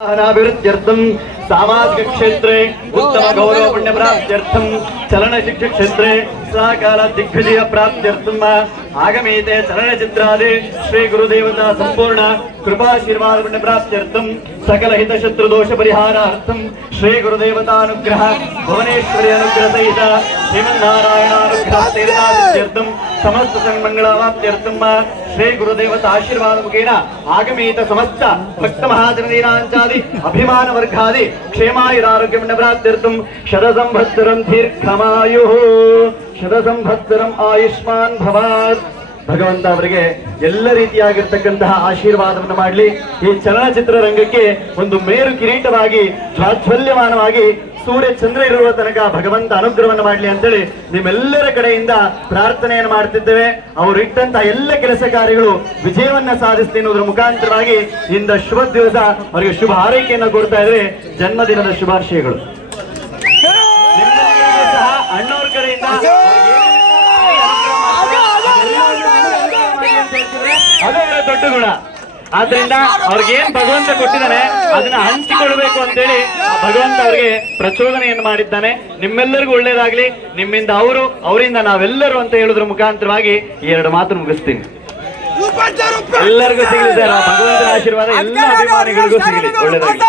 अनाभिवृद्ध्यर्थं सामाजिक क्षेत्रे उत्तम गौरव पुण्य प्राप्त्यर्थं चलनचित्र क्षेत्रे सकाल दिग्विजय प्राप्त्यर्थं आगमेते चलनचित्रादि श्री गुरुदेवता संपूर्ण कृपाशीर्वाद पुण्य प्राप्त्यर्थं सकल हित शत्रु दोष परिहारार्थं श्री गुरुदेवता अनुग्रह भुवनेश्वरी अनुग्रह सहित श्रीमन्नारायण अनुग्रह तीर्थादित्यर्थं समस्त सन्मंगलावाप्त्यर्थं श्री गुरुदेवता आशीर्वाद मुखेन आगमेत समस्त भक्त महाजनदीनांचादि अभिमान वर्गादि क्षेमायुरारोग्यं प्राप्त्यर्थं शतसंवत्सरं दीर्घमायुः शतसंवत्सरं आयुष्मान भवात् ಭಗವಂತ ಅವರಿಗೆ ಎಲ್ಲ ರೀತಿಯಾಗಿರತಕ್ಕಂತಹ ಆಶೀರ್ವಾದವನ್ನು ಮಾಡಲಿ. ಈ ಚಲನಚಿತ್ರ ರಂಗಕ್ಕೆ ಒಂದು ಮೇರು ಕಿರೀಟವಾಗಿ ಜಾಜ್ವಲ್ಯಮಾನವಾಗಿ ಸೂರ್ಯ ಚಂದ್ರ ಇರುವ ತನಕ ಭಗವಂತ ಅನುಗ್ರಹವನ್ನು ಮಾಡಲಿ ಅಂತೇಳಿ ನಿಮ್ಮೆಲ್ಲರ ಕಡೆಯಿಂದ ಪ್ರಾರ್ಥನೆಯನ್ನು ಮಾಡ್ತಿದ್ದೇವೆ. ಅವರು ಇಟ್ಟಂತಹ ಎಲ್ಲ ಕೆಲಸ ಕಾರ್ಯಗಳು ವಿಜಯವನ್ನ ಸಾಧಿಸ್ಲಿ ಅನ್ನೋದ್ರ ಮುಖಾಂತರವಾಗಿ ಇಂದ ಶುಭ ದಿವಸ ಅವರಿಗೆ ಶುಭ ಹಾರೈಕೆಯನ್ನು ಕೊಡ್ತಾ ಇದ್ರೆ ಜನ್ಮದಿನದ ಶುಭಾಶಯಗಳು. ಸಹ ಅಣ್ಣವ್ರ ಕಡೆಯಿಂದ ಅದೇ ದೊಡ್ಡ ಗುಣ. ಆದ್ರಿಂದ ಅವ್ರಿಗೇನ್ ಭಗವಂತ ಕೊಟ್ಟಿದ್ದಾನೆ ಅದನ್ನ ಹಂಚಿಕೊಳ್ಬೇಕು ಅಂತೇಳಿ ಭಗವಂತ ಅವ್ರಿಗೆ ಪ್ರಚೋದನೆಯನ್ನು ಮಾಡಿದ್ದಾನೆ. ನಿಮ್ಮೆಲ್ಲರಿಗೂ ಒಳ್ಳೇದಾಗ್ಲಿ, ನಿಮ್ಮಿಂದ ಅವರು, ಅವರಿಂದ ನಾವೆಲ್ಲರೂ ಅಂತ ಹೇಳುದ್ರ ಮುಖಾಂತರವಾಗಿ ಈ ಎರಡು ಮಾತು ಮುಗಿಸ್ತೀನಿ. ಎಲ್ಲರಿಗೂ ಸಿಗಲಿ ಸರ್ ಭಗವಂತನ ಆಶೀರ್ವಾದ, ಎಲ್ಲ ಅಭಿಮಾನಿಗಳಿಗೂ ಸಿಗಲಿ. ಒಳ್ಳೇದಾಗ್ಲಿ.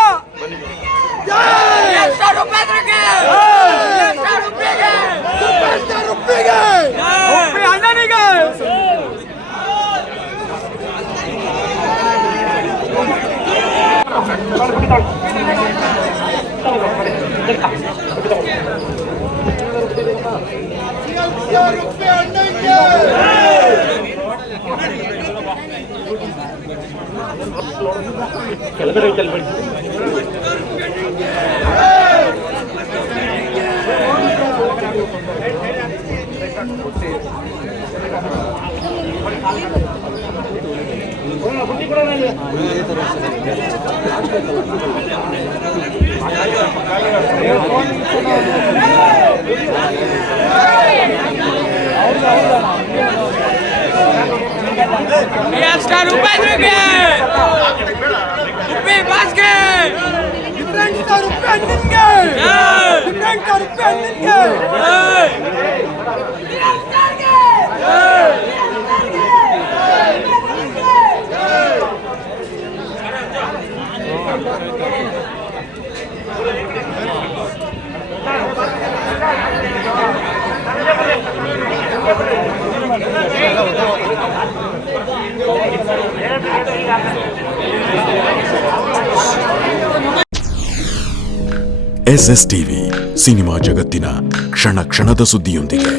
SSTV ಸಿನಿಮಾ ಜಗತ್ತಿನ ಕ್ಷಣ ಕ್ಷಣದ ಸುದ್ದಿಯೊಂದಿಗೆ.